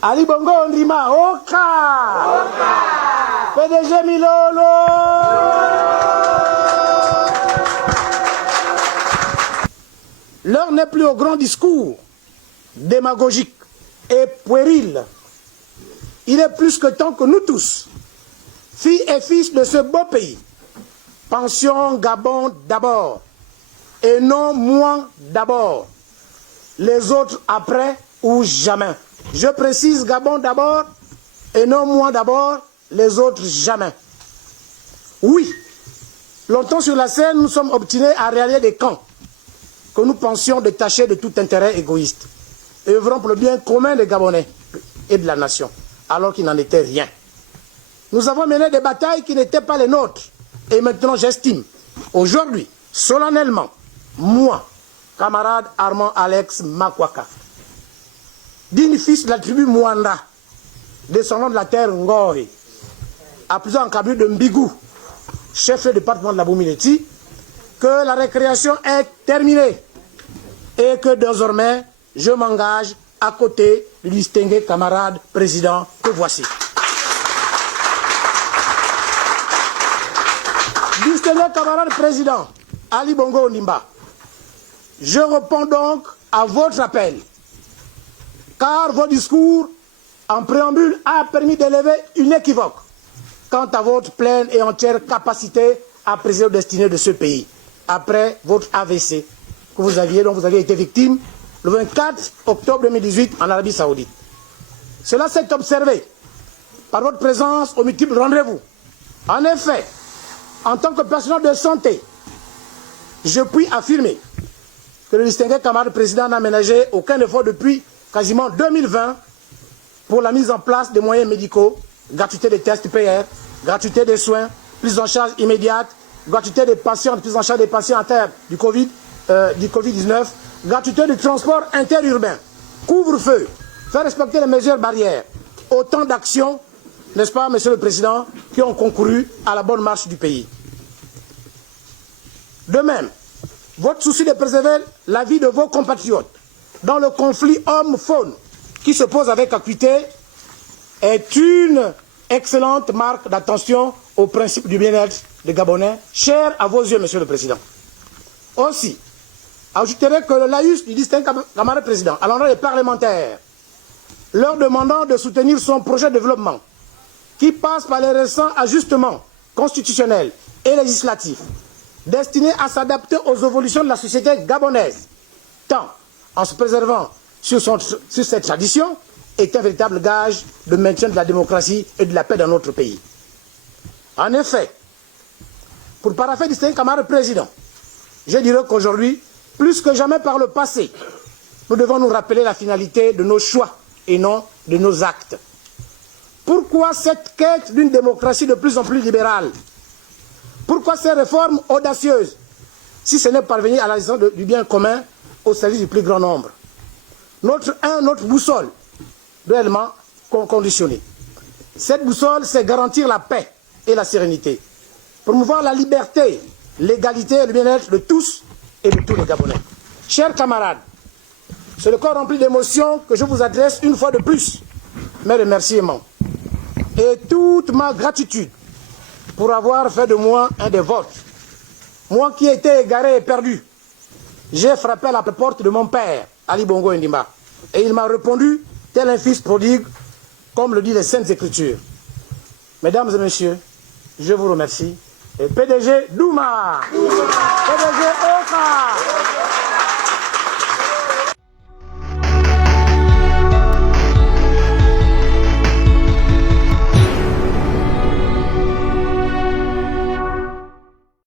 Ali Bongo Ondima, Oka. PDG Milolo. L'heure n'est plus au grand discours démagogique et puéril. Il est plus que temps que nous tous, filles et fils de ce beau pays, pensions Gabon d'abord, et non moi d'abord, les autres après ou jamais. Je précise Gabon d'abord, et non moi d'abord, les autres jamais. Oui, longtemps sur la scène, nous sommes obstinés à réaliser des camps que nous pensions détachés de tout intérêt égoïste, et œuvrant pour le bien commun des Gabonais et de la nation, alors qu'il n'en était rien. Nous avons mené des batailles qui n'étaient pas les nôtres, et maintenant j'estime, aujourd'hui, solennellement, moi, camarade Armand Alex Makwaka, digne fils de la tribu Mwanda, descendant de la terre Ngoy, appelé en cabine de Mbigou, chef du département de la Boumileti, que la récréation est terminée et que désormais je m'engage à côté du distingué camarade président que voici. Distingué camarade président Ali Bongo Ondimba, je réponds donc à votre appel, car vos discours en préambule a permis d'élever une équivoque quant à votre pleine et entière capacité à présider aux destinées de ce pays, après votre AVC que vous aviez, dont vous aviez été victime le 24 octobre 2018 en Arabie Saoudite. Cela s'est observé par votre présence aux multiples rendez-vous. En effet, en tant que personnel de santé, je puis affirmer que le distingué camarade président n'a ménagé aucun effort depuis quasiment 2020 pour la mise en place des moyens médicaux, gratuité des tests PR, gratuité des soins, prise en charge immédiate, gratuité des patients, prise en charge des patients atteints du Covid-19, gratuité du transport interurbain, couvre-feu, faire respecter les mesures barrières. Autant d'actions, n'est-ce pas, Monsieur le Président, qui ont concouru à la bonne marche du pays. De même, votre souci de préserver la vie de vos compatriotes dans le conflit homme-faune qui se pose avec acuité est une excellente marque d'attention au principe du bien-être des Gabonais, cher à vos yeux, Monsieur le Président. Aussi, ajouterai que le laïus du distingué camarade président, à l'endroit des parlementaires, leur demandant de soutenir son projet de développement, qui passe par les récents ajustements constitutionnels et législatifs, destinés à s'adapter aux évolutions de la société gabonaise, tant en se préservant sur cette tradition, est un véritable gage de maintien de la démocratie et de la paix dans notre pays. En effet, pour parapher distingué camarade président, je dirais qu'aujourd'hui, plus que jamais par le passé, nous devons nous rappeler la finalité de nos choix et non de nos actes. Pourquoi cette quête d'une démocratie de plus en plus libérale? Pourquoi ces réformes audacieuses, si ce n'est parvenir à la raison du bien commun au service du plus grand nombre? Notre boussole réellement conditionnée. Cette boussole, c'est garantir la paix et la sérénité, promouvoir la liberté, l'égalité et le bien-être de tous et de tous les Gabonais. Chers camarades, c'est le corps rempli d'émotions que je vous adresse une fois de plus mes remerciements et toute ma gratitude pour avoir fait de moi un des vôtres. Moi qui étais égaré et perdu, j'ai frappé à la porte de mon père, Ali Bongo Ondimba, et il m'a répondu tel un fils prodigue, comme le disent les Saintes Écritures. Mesdames et messieurs, je vous remercie. Et PDG Douma, PDG Oka.